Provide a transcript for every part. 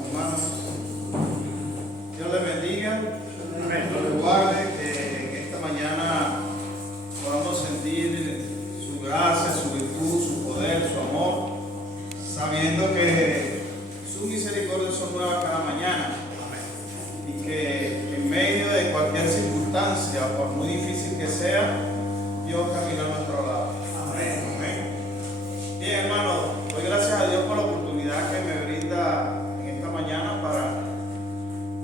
Hermanos, Dios les bendiga, Dios les guarde, que en esta mañana podamos sentir su gracia, su virtud, su poder, su amor, sabiendo que sus misericordias son nuevas cada mañana. Y que en medio de cualquier circunstancia, por muy difícil que sea, Dios camina a nuestro lado. Amén. Amén. Bien, hermanos, doy gracias a Dios por la oportunidad que me brinda mañana para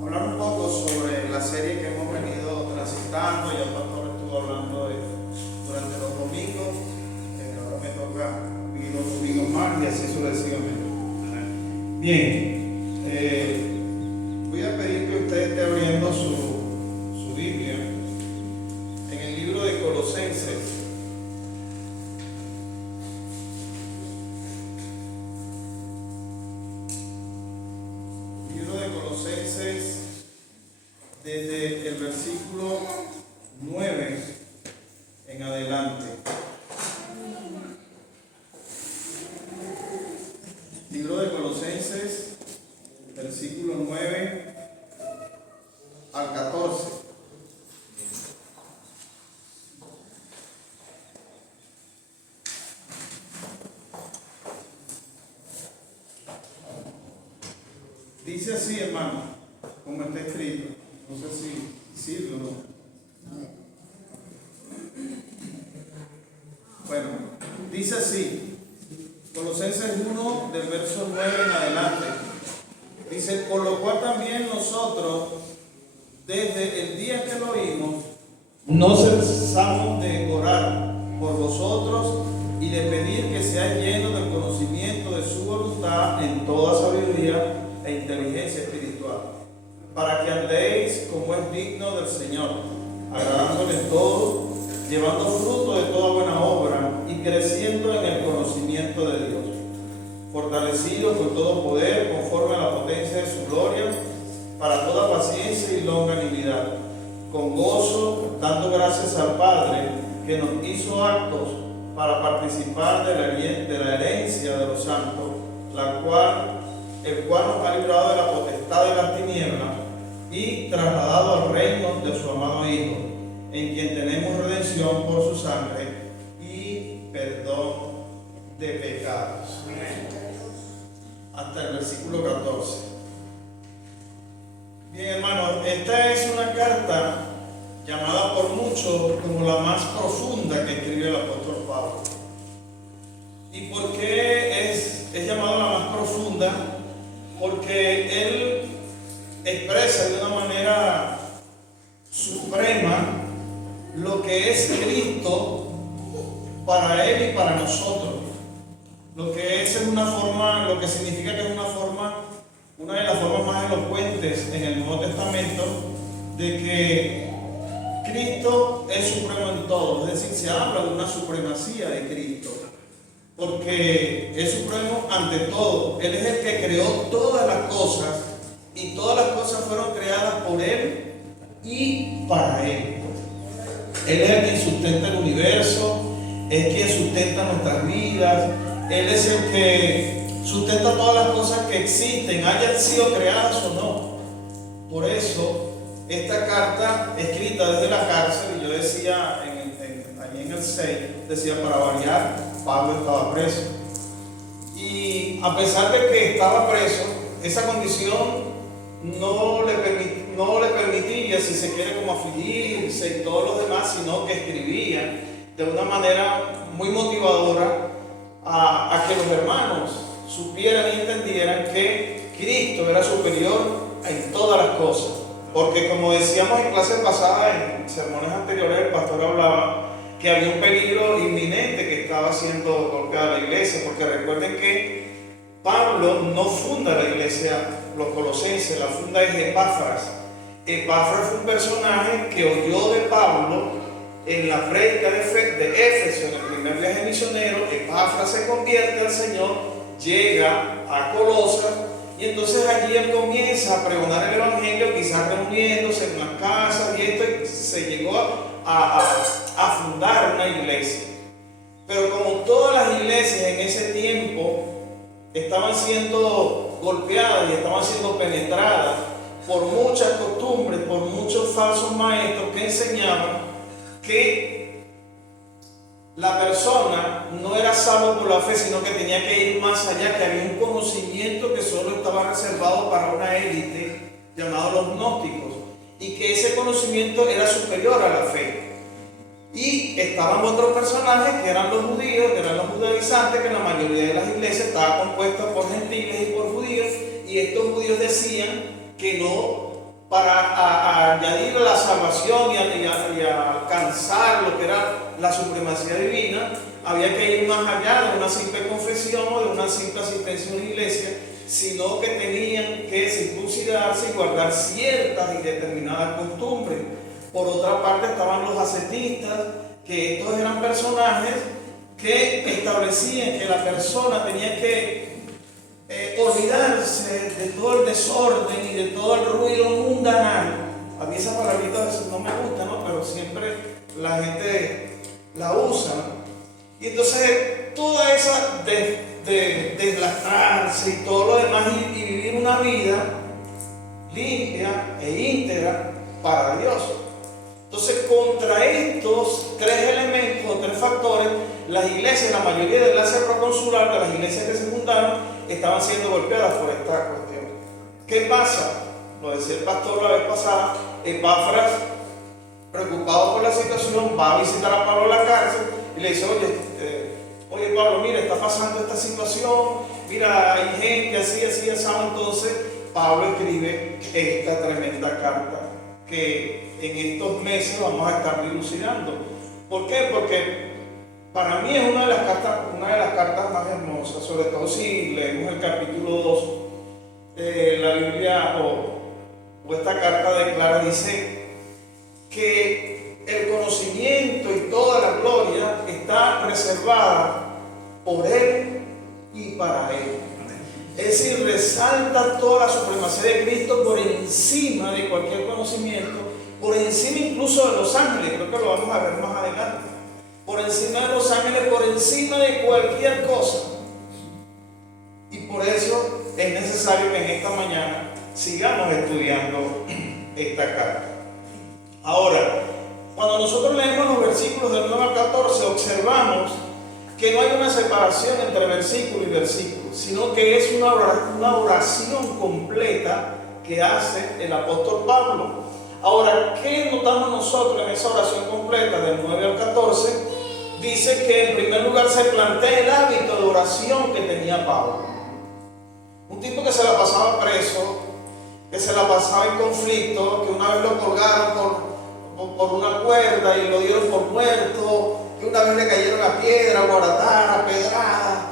hablar un poco sobre la serie que hemos venido transitando. Ya el pastor estuvo hablando durante los domingos, ahora me toca vivir los domingos más y así sucesivamente. Bien, voy a pedir que usted esté abriendo su Biblia en el libro de Colosenses. Desde el versículo 9 en adelante. Libro de Colosenses, versículo 9 al 14. Dice así, hermano, como está escrito. No sé si sirve o no. Bueno, dice así, Colosenses 1, del verso 9 en adelante. Dice, por lo cual también nosotros, desde el día que lo oímos, no cesamos de orar por vosotros y de pedir que seáis llenos del conocimiento de su voluntad en toda sabiduría e inteligencia espiritual, para que andéis como es digno del Señor, agradándole en todo, llevando fruto de toda buena obra y creciendo en el conocimiento de Dios, fortalecidos con todo poder conforme a la potencia de su gloria, para toda paciencia y longanimidad, con gozo, dando gracias al Padre que nos hizo aptos para participar de la herencia de los santos, el cual nos ha librado de la potestad de las tinieblas y trasladado al reino de su amado Hijo, en quien tenemos redención por su sangre y perdón de pecados. Hasta el versículo 14. Bien, hermanos, esta es una carta llamada por muchos como la más profunda que escribió el apóstol Pablo. ¿Y por qué es llamada la más profunda? Porque él expresa de una manera suprema lo que es Cristo para él y para nosotros. Lo que es una forma, lo que significa que es una de las formas más elocuentes en el Nuevo Testamento de que Cristo es supremo en todo. Es decir, se habla de una supremacía de Cristo, porque es supremo ante todo. Él es el que creó todas las cosas y todas las cosas fueron creadas por Él y para Él. Él es el que sustenta el universo, es quien sustenta nuestras vidas, Él es el que sustenta todas las cosas que existen, hayan sido creadas o no. Por eso, esta carta escrita desde la cárcel, y yo decía allí en el 6, decía, para variar, Pablo estaba preso. Y a pesar de que estaba preso, esa condición no le permitía, si se quiere, como afligirse y todos los demás, sino que escribía de una manera muy motivadora a que los hermanos supieran y entendieran que Cristo era superior en todas las cosas. Porque como decíamos en clases pasadas, en sermones anteriores, el pastor hablaba que había un peligro inminente que estaba siendo golpeada la iglesia, porque recuerden que Pablo no funda la iglesia, los colosenses, la funda es Epáfras. Epáfras fue un personaje que oyó de Pablo en la prédica de Éfeso, en el primer viaje misionero. Epáfras se convierte al Señor, llega a Colosas, y entonces allí él comienza a pregonar el evangelio, quizás reuniéndose en las casas, y esto se llegó a fundar una iglesia. Pero como todas las iglesias en ese tiempo estaban siendo golpeadas y estaban siendo penetradas por muchas costumbres, por muchos falsos maestros que enseñaban que la persona no era salvo por la fe, sino que tenía que ir más allá, que había un conocimiento que solo estaba reservado para una élite llamada los gnósticos, y que ese conocimiento era superior a la fe. Y estaban otros personajes que eran los judíos, que eran los judaizantes, que la mayoría de las iglesias estaba compuesta por gentiles y por judíos, y estos judíos decían que no, para añadir la salvación y alcanzar lo que era la supremacía divina, había que ir más allá de una simple confesión o de una simple asistencia a una iglesia, sino que tenían que circuncidarse y guardar ciertas y determinadas costumbres. Por otra parte estaban los ascetistas, que estos eran personajes que establecían que la persona tenía que olvidarse de todo el desorden y de todo el ruido mundanal. A mí esa palabrita a veces no me gusta, ¿no? Pero siempre la gente la usa. Y entonces toda esa deslastrarse y todo lo demás y vivir una vida limpia e íntegra para Dios. Entonces, contra estos tres elementos o tres factores, las iglesias, la mayoría de las proconsular, de las iglesias que se fundaron, estaban siendo golpeadas por esta cuestión. ¿Qué pasa? Lo decía el pastor la vez pasada, Epafras, preocupado por la situación, va a visitar a Pablo a la cárcel y le dice, oye Pablo, mira, está pasando esta situación, mira, hay gente así, así, así. Entonces, Pablo escribe esta tremenda carta que en estos meses vamos a estar dilucidando. ¿Por qué? Porque para mí es una de las cartas más hermosas, sobre todo si leemos el capítulo 2 de la Biblia o esta carta declara, dice que el conocimiento y toda la gloria está reservada por Él y para Él. Es decir, resalta toda la supremacía de Cristo por encima de cualquier conocimiento, por encima incluso de los ángeles, creo que lo vamos a ver más adelante, por encima de los ángeles, por encima de cualquier cosa. Y por eso es necesario que en esta mañana sigamos estudiando esta carta. Ahora, cuando nosotros leemos los versículos del 9 al 14, observamos que no hay una separación entre versículo y versículo, sino que es una oración completa que hace el apóstol Pablo. Ahora, ¿qué notamos nosotros en esa oración completa del 9 al 14? Dice que en primer lugar se plantea el hábito de oración que tenía Pablo. Un tipo que se la pasaba preso, que se la pasaba en conflicto, que una vez lo colgaron por una cuerda y lo dieron por muerto, que una vez le cayeron a piedra, guaratara, pedrada,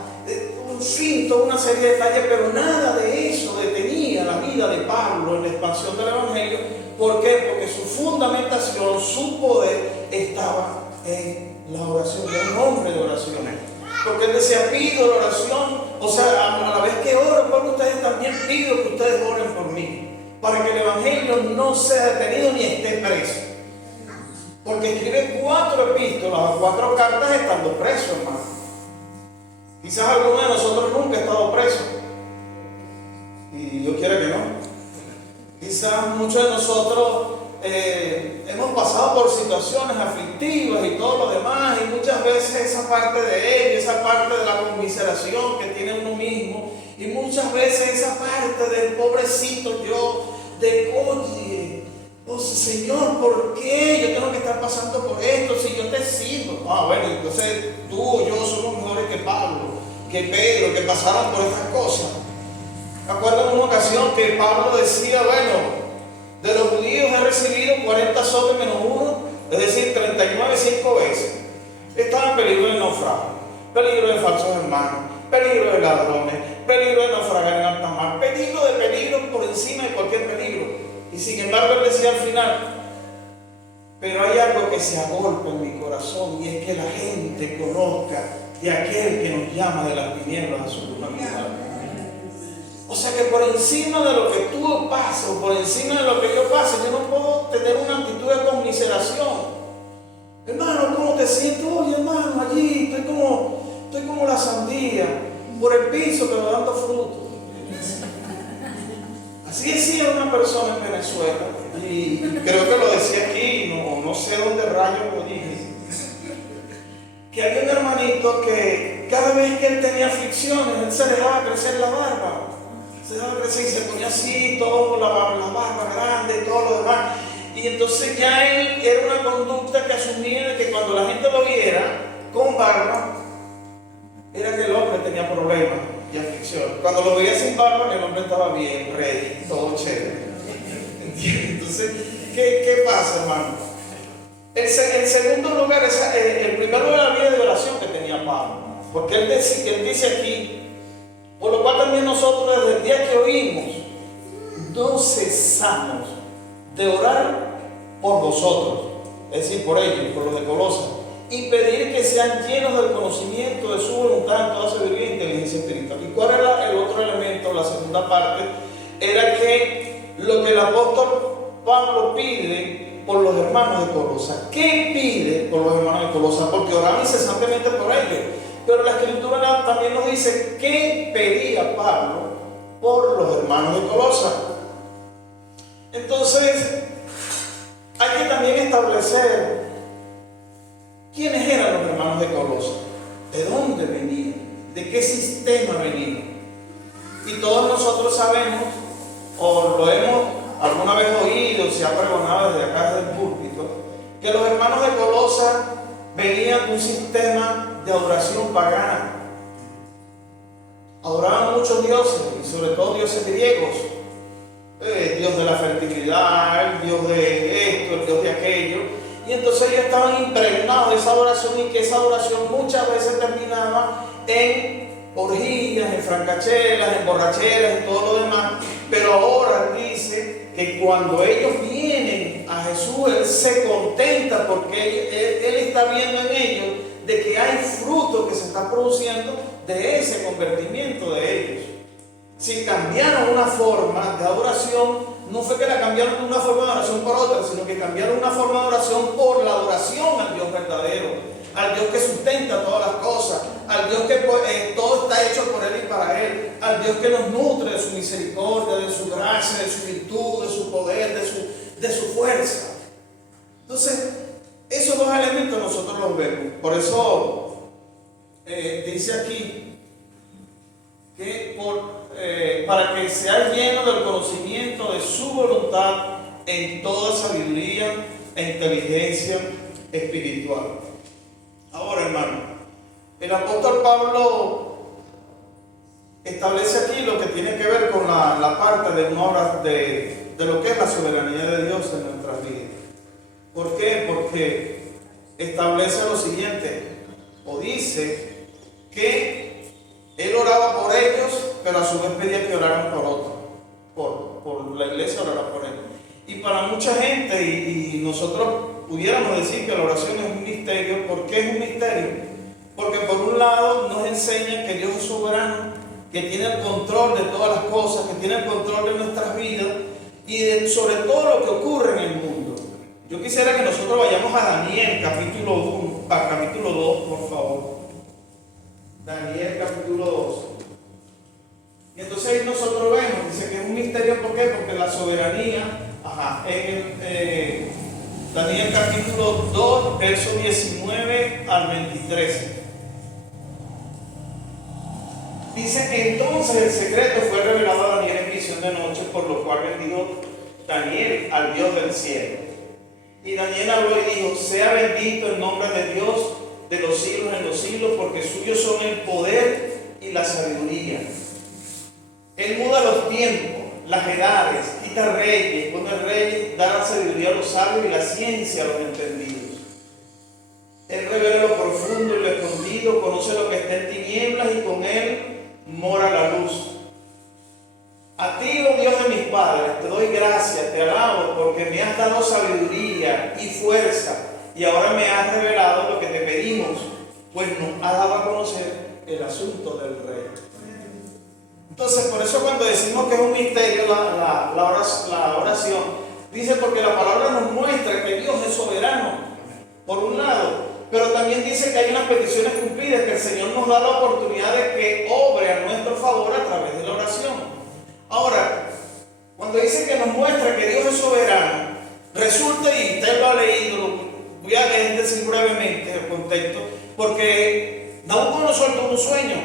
un fin, toda una serie de detalles, pero nada de eso detenía la vida de Pablo en la expansión del Evangelio. ¿Por qué? Porque su fundamentación, su poder estaba en la oración, era un hombre de oración. Porque él decía, pido la oración, o sea, a la vez que oro por ustedes, también pido que ustedes oren por mí, para que el Evangelio no sea detenido ni esté preso. Porque escribe 4 epístolas, 4 cartas estando preso, hermano. Quizás alguno de nosotros nunca ha estado preso, y Dios quiere que no. Quizás muchos de nosotros hemos pasado por situaciones aflictivas y todo lo demás, y muchas veces esa parte de ello, esa parte de la conmiseración que tiene uno mismo, y muchas veces esa parte del pobrecito yo, de oye, oh Señor, ¿por qué yo tengo que estar pasando por esto si yo te sirvo? Bueno, entonces tú o yo somos mejores que Pablo, que Pedro, que pasaron por estas cosas. Me acuerdo en una ocasión que Pablo decía, bueno, de los judíos he recibido 40 azotes menos 1, es decir, 39 5 veces. Estaba en peligro de naufragio, peligro de falsos hermanos, peligro de ladrones, peligro de naufragar en alta mar, peligro de peligro por encima de cualquier peligro. Y sin embargo él decía al final, pero hay algo que se agolpa en mi corazón, y es que la gente conozca de aquel que nos llama de las tinieblas a su luz admirable. O sea que por encima de lo que tú pasas, o por encima de lo que yo pase, yo no puedo tener una actitud de conmiseración. Hermano, ¿cómo te sientes? Oye, hermano, allí estoy como la sandía, por el piso pero dando fruto. Así decía una persona en Venezuela, y creo que lo decía aquí, no sé dónde rayos lo dije, que había un hermanito que cada vez que él tenía aflicciones, él se dejaba crecer la barba. Se dejaba crecer y se ponía así, todo, la barba grande, todo lo demás. Y entonces ya él era una conducta que asumía de que cuando la gente lo viera con barba, era que el hombre tenía problemas y aflicción. Cuando lo veía sin barba, el hombre estaba bien, ready, todo chévere. ¿Entiendes? Entonces, ¿qué pasa, hermano? El segundo lugar, el primer lugar era la vida de oración que tenía Pablo. Porque él dice aquí, por lo cual también nosotros desde el día que oímos, no cesamos de orar por vosotros, es decir, por ellos, por los de Colosas, y pedir que sean llenos del conocimiento de su voluntad en toda sabiduría e inteligencia espiritual. ¿Y cuál era el otro elemento, la segunda parte? Era que lo que el apóstol Pablo pide por los hermanos de Colosas. ¿Qué pide por los hermanos de Colosas? Porque oraba incesantemente por ellos. Pero la Escritura también nos dice qué pedía Pablo por los hermanos de Colosas. Entonces, hay que también establecer quiénes eran los hermanos de Colosas, de dónde venían, de qué sistema venían. Y todos nosotros sabemos, o lo hemos alguna vez oído, se ha pregonado desde acá del púlpito, que los hermanos de Colosas venían de un sistema de adoración pagana. Adoraban muchos dioses, y sobre todo dioses griegos. Dios de la fertilidad, el Dios de esto, el Dios de aquello. Y entonces ellos estaban impregnados de esa adoración, y que esa adoración muchas veces terminaba en orgías, en francachelas, en borracheras y todo lo demás. Pero ahora dice que cuando ellos vienen a Jesús, Él se contenta porque Él está viendo en ellos de que hay fruto que se está produciendo de ese convertimiento de ellos. Si cambiaron una forma de adoración, no fue que la cambiaron de una forma de adoración por otra, sino que cambiaron una forma de adoración por la adoración al Dios verdadero, al Dios que sustenta todas las cosas, al Dios que todo está hecho por Él y para Él, al Dios que nos nutre de su misericordia, de su gracia, de su virtud, de su poder, de su fuerza. Entonces, esos dos elementos nosotros los vemos. Por eso dice aquí que para que sea lleno del conocimiento de su voluntad en toda sabiduría e inteligencia espiritual. Ahora, hermano, el apóstol Pablo establece aquí lo que tiene que ver con la parte de lo que es la soberanía de Dios en nuestras vidas. ¿Por qué? Porque establece lo siguiente, o dice que él oraba por ellos, pero a su vez pedía que oraran por otros, por la iglesia orara por él. Y para mucha gente, y nosotros pudiéramos decir que la oración es un misterio. ¿Por qué es un misterio? Porque por un lado nos enseña que Dios es soberano, que tiene el control de todas las cosas, que tiene el control de nuestras vidas y sobre todo lo que ocurre en el mundo. Yo quisiera que nosotros vayamos a Daniel capítulo 2, por favor. Daniel capítulo 2. Y entonces ahí nosotros vemos, dice que es un misterio. ¿Por qué? Porque la soberanía, en Daniel capítulo 2, verso 19 al 23. Dice, entonces el secreto fue revelado a Daniel en visión de noche, por lo cual bendijo Daniel al Dios del cielo. Y Daniel habló y dijo, sea bendito el nombre de Dios de los siglos en los siglos, porque suyos son el poder y la sabiduría. Él muda los tiempos, las edades, quita reyes, pone reyes, da la sabiduría a los sabios y la ciencia a los entendidos. Él revela lo profundo y lo escondido, conoce lo que está en tinieblas y con él mora la luz. A ti, oh Dios de mis padres, te doy gracias, te alabo, porque me has dado sabiduría y fuerza, y ahora me has revelado lo que te pedimos, pues nos has dado a conocer el asunto del rey. Entonces, por eso cuando decimos que es un misterio la oración, dice porque la palabra nos muestra que Dios es soberano, por un lado, pero también dice que hay unas peticiones cumplidas, que el Señor nos da la oportunidad de que obre a nuestro favor a través de la oración. Ahora, cuando dice que nos muestra que Dios es soberano, resulta, y usted lo ha leído, voy a decir brevemente el contexto, porque Nabucodonosor tuvo un sueño,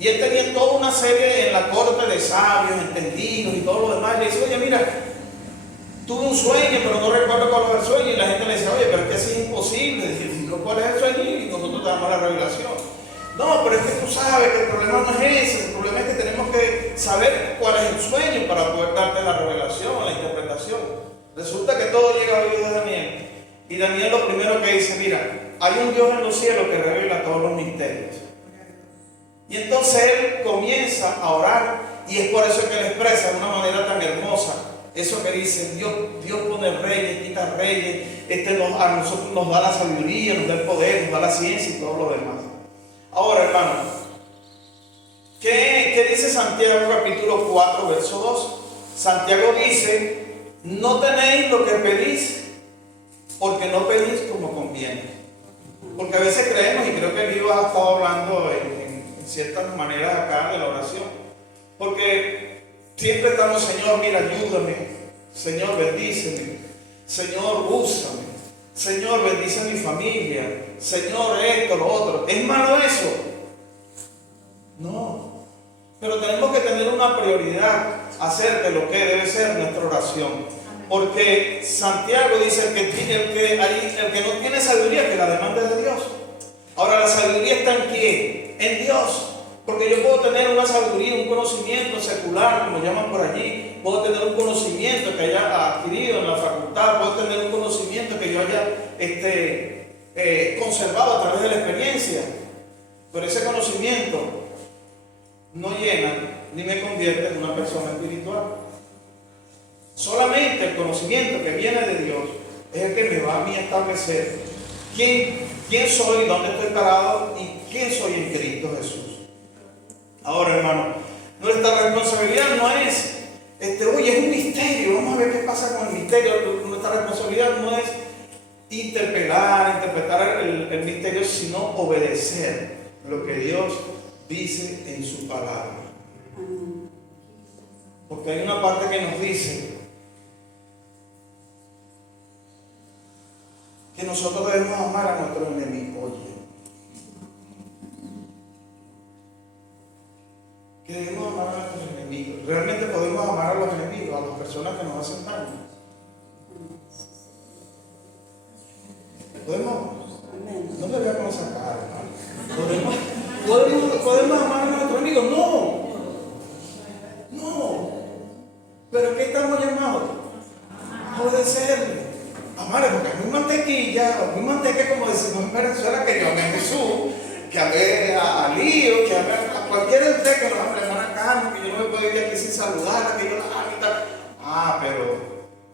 y él tenía toda una serie en la corte de sabios, entendidos y todo lo demás, y le dice, oye, mira, tuve un sueño, pero no recuerdo cuál era el sueño, y la gente le decía, oye, pero es que eso es imposible, digo, ¿cuál es el sueño? Y nosotros te damos la revelación. No, pero es que tú sabes que el problema no es ese, el problema es que tenemos que saber cuál es el sueño para poder darte la revelación, la interpretación. Resulta que todo llega a oídos de Daniel. Y Daniel lo primero que dice, mira, hay un Dios en los cielos que revela todos los misterios. Y entonces él comienza a orar, y es por eso que él expresa de una manera tan hermosa eso que dice, Dios pone reyes, quita reyes, a nosotros nos da la sabiduría, nos da el poder, nos da la ciencia y todo lo demás. Ahora, hermano, ¿qué dice Santiago capítulo 4, verso 2? Santiago dice, no tenéis lo que pedís, porque no pedís como conviene. Porque a veces creemos, y creo que el libro ha estado hablando en ciertas maneras acá de la oración, porque siempre estamos, Señor, mira, ayúdame, Señor, bendíceme, Señor, úsame, Señor, bendice a mi familia, Señor, esto, lo otro. ¿Es malo eso? No. Pero tenemos que tener una prioridad acerca de lo que debe ser nuestra oración. Porque Santiago dice el que no tiene sabiduría, que la demande de Dios. Ahora, la sabiduría está en quién? En Dios. Porque yo puedo tener una sabiduría, un conocimiento secular, como llaman por allí. Puedo tener un conocimiento que haya adquirido en la facultad. Puedo tener un conocimiento que yo haya conservado a través de la experiencia. Pero ese conocimiento no llena ni me convierte en una persona espiritual. Solamente el conocimiento que viene de Dios es el que me va a mí establecer quién soy, dónde estoy parado y quién soy en Cristo Jesús. Ahora, hermano, nuestra responsabilidad no es, oye, es un misterio, vamos a ver qué pasa con el misterio. Nuestra responsabilidad no es interpretar el misterio, sino obedecer lo que Dios dice en su palabra. Porque hay una parte que nos dice que nosotros debemos amar a nuestro enemigo. Oye, que debemos amar a nuestros enemigos. Realmente podemos amar a los enemigos, a las personas que nos hacen daño. ¿Podemos? No me vean con esa cara, hermano. ¿Podemos amar a nuestros enemigos? No. ¿Pero qué estamos llamados? A obedecerle. Amarle, porque a mi mantequilla, como decimos en Venezuela, que yo amé a Jesús, que amé a Lío, que amé a cualquiera de ustedes que nos ame, a hermana Carmen, que yo no me puedo ir aquí sin saludarla, que yo la amo y tal. Pero,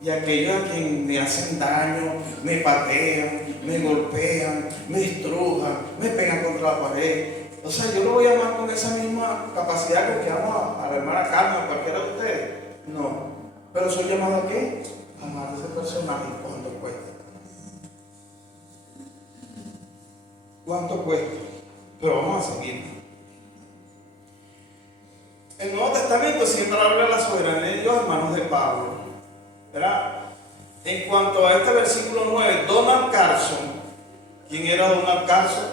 y aquellos a quien me hacen daño, me patean, me golpean, me estrujan, me pegan contra la pared. O sea, yo lo voy a amar con esa misma capacidad con que amo a la hermana Carmen, a cualquiera de ustedes. No. Pero soy llamado a ¿qué? A amar a ese personaje. ¿Cuánto cuesta? ¿Cuánto cuesta? Pero vamos a seguir. El Nuevo Testamento siempre habla de la soberanía de Dios en manos de Pablo, ¿verdad? En cuanto a este versículo 9, Donald Carson, ¿quién era Donald Carson?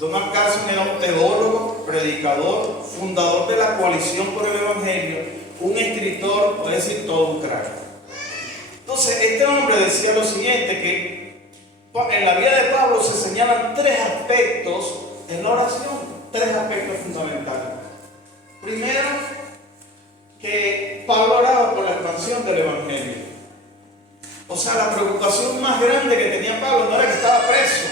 Donald Carson era un teólogo, predicador, fundador de la Coalición por el Evangelio, un escritor, puede decir todo un crack. Entonces, este hombre decía lo siguiente, que en la vida de Pablo se señalan tres aspectos en la oración, tres aspectos fundamentales. Primero, que Pablo oraba por la expansión del Evangelio. O sea, la preocupación más grande que tenía Pablo no era que estaba preso,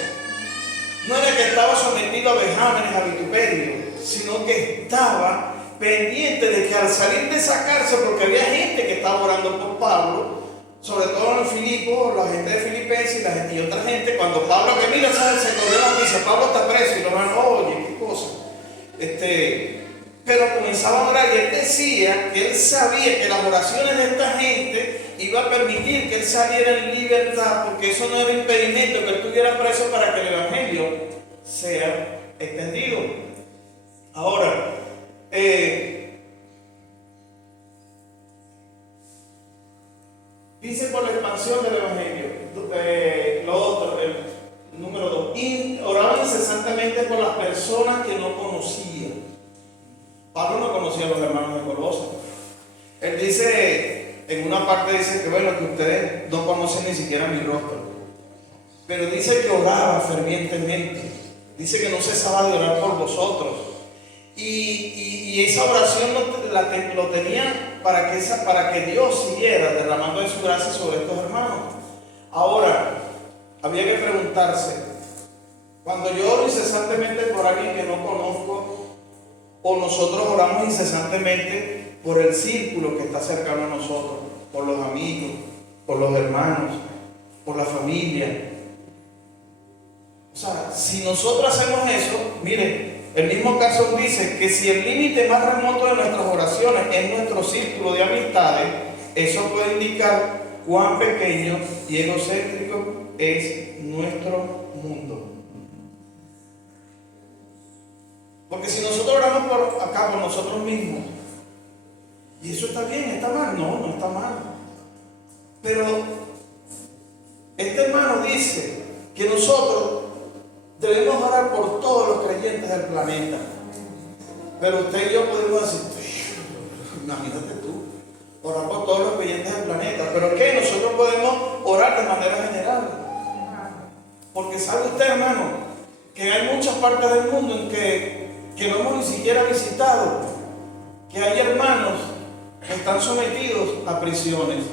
no era que estaba sometido a vejámenes, a vituperio, sino que estaba pendiente de que al salir de esa cárcel, porque había gente que estaba orando por Pablo, sobre todo en Filipos, la gente de Filipenses y otra gente, cuando Pablo, que mira, se corrió la noticia, Pablo está preso, y los hermanos, oye, qué cosa. Pero comenzaba a orar y él decía que él sabía que las oraciones de esta gente iba a permitir que él saliera en libertad, porque eso no era impedimento que él estuviera preso para que el Evangelio sea extendido. Ahora, Dice por la expansión del Evangelio. Lo otro, el número 2. Y oraban incesantemente por las personas que no conocían. Pablo no conocía a los hermanos de Colosas. Él dice, en una parte dice que bueno, que ustedes no conocen ni siquiera mi rostro. Pero dice que oraba fervientemente. Dice que no cesaba de orar por vosotros. Y esa oración lo tenía para que Dios siguiera derramando de su gracia sobre estos hermanos. Ahora, había que preguntarse, cuando yo oro incesantemente por alguien que no conozco, o nosotros oramos incesantemente por el círculo que está cercano a nosotros, por los amigos, por los hermanos, por la familia. O sea, si nosotros hacemos eso, miren, el mismo caso dice que si el límite más remoto de nuestras oraciones es nuestro círculo de amistades, eso puede indicar cuán pequeño y egocéntrico es nuestro mundo. Porque si nosotros oramos por nosotros mismos, y eso está bien, está mal, no está mal. Pero este hermano dice que nosotros debemos orar por todos los creyentes del planeta. Pero usted y yo podemos decir, imagínate tú, orar por todos los creyentes del planeta. ¿Pero qué? Nosotros podemos orar de manera general. Porque sabe usted, hermano, que hay muchas partes del mundo en que no hemos ni siquiera visitado, que hay hermanos que están sometidos a prisiones.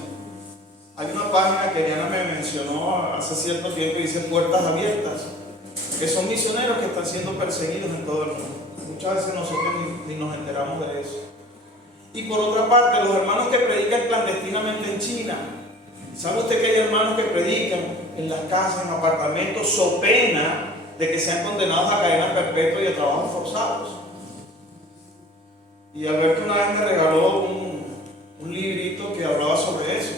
Hay una página que Diana me mencionó hace cierto tiempo y dice Puertas Abiertas, que son misioneros que están siendo perseguidos en todo el mundo. Muchas veces nosotros ni nos enteramos de eso. Y por otra parte, los hermanos que predican clandestinamente en China. ¿Sabe usted que hay hermanos que predican en las casas, en apartamentos, so pena de que sean condenados a cadena perpetua y a trabajos forzados? Y Alberto una vez me regaló un librito que hablaba sobre eso.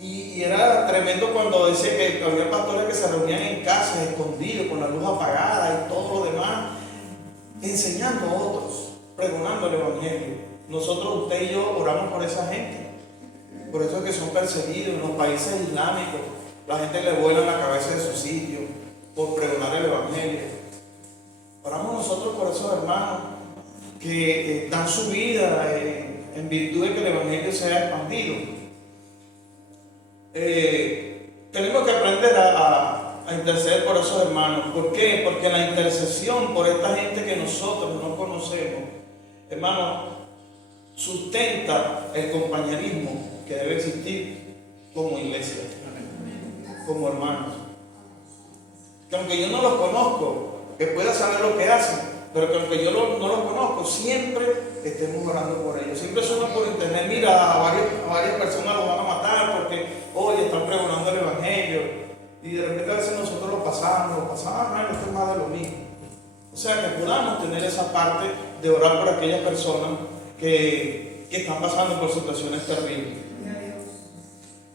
Y era tremendo cuando decía que había pastores que se reunían en casas, escondidos, con la luz apagada y todo lo demás, enseñando a otros, pregonando el Evangelio. Nosotros, usted y yo, oramos por esa gente. Por eso es que son perseguidos en los países islámicos. La gente le vuela la cabeza de su sitio por pregonar el Evangelio. Oramos nosotros por esos hermanos que dan su vida en virtud de que el Evangelio sea expandido. Tenemos que aprender a interceder por esos hermanos. ¿Por qué? Porque la intercesión por esta gente que nosotros no conocemos, hermano, sustenta el compañerismo que debe existir como iglesia, como hermanos. Que aunque yo no los conozco, que pueda saber lo que hacen, pero que aunque yo no los conozco, siempre estemos orando por ellos. Siempre suena por internet, mira, a varias personas los van a matar porque hoy están pregonando el Evangelio. Y de repente a veces nosotros lo pasamos, no, esto es más de lo mismo. O sea, que podamos tener esa parte de orar por aquellas personas que están pasando por situaciones terribles.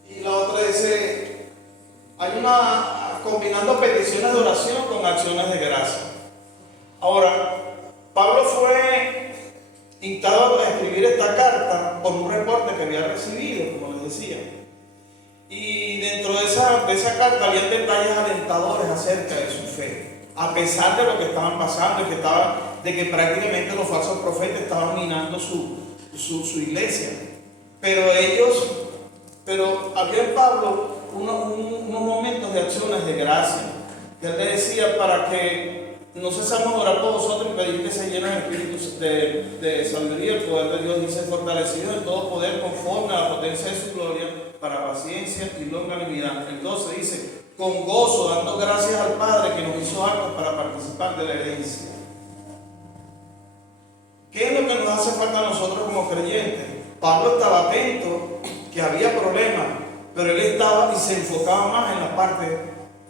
Y la otra dice, combinando peticiones de oración con acciones de gracia. Ahora, Pablo fue instado a escribir esta carta por un reporte que había recibido, como les decía. Y dentro de esa carta había detalles alentadores acerca de su fe, a pesar de lo que estaban pasando, de que prácticamente los falsos profetas estaban minando su iglesia. Pero había en Pablo unos momentos de acciones de gracia, que él le decía para que no cesamos de orar por vosotros y pedir que se llenen el espíritu de sabiduría, el poder de Dios, dice, fortalecidos en todo poder conforme a la potencia de su gloria, para paciencia y longanimidad. El 12 dice, con gozo, dando gracias al Padre que nos hizo aptos para participar de la herencia. ¿Qué es lo que nos hace falta a nosotros como creyentes? Pablo estaba atento que había problemas, pero él estaba y se enfocaba más en la parte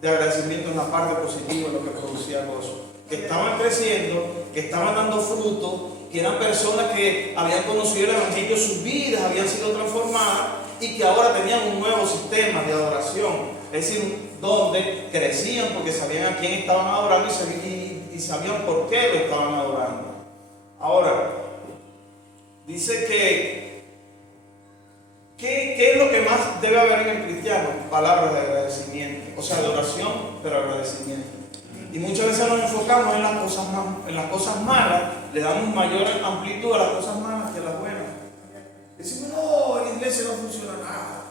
de agradecimiento, en la parte positiva, lo que producía gozo. Que estaban creciendo, que estaban dando fruto, que eran personas que habían conocido el Evangelio, sus vidas habían sido transformadas y que ahora tenían un nuevo sistema de adoración, es decir, donde crecían porque sabían a quién estaban adorando y sabían por qué lo estaban adorando. Ahora, dice que ¿qué más debe haber en el cristiano? Palabras de agradecimiento, o sea, de oración, pero agradecimiento. Y muchas veces nos enfocamos en las cosas malas, le damos mayor amplitud a las cosas malas que a las buenas. Decimos, no, en la iglesia no funciona nada.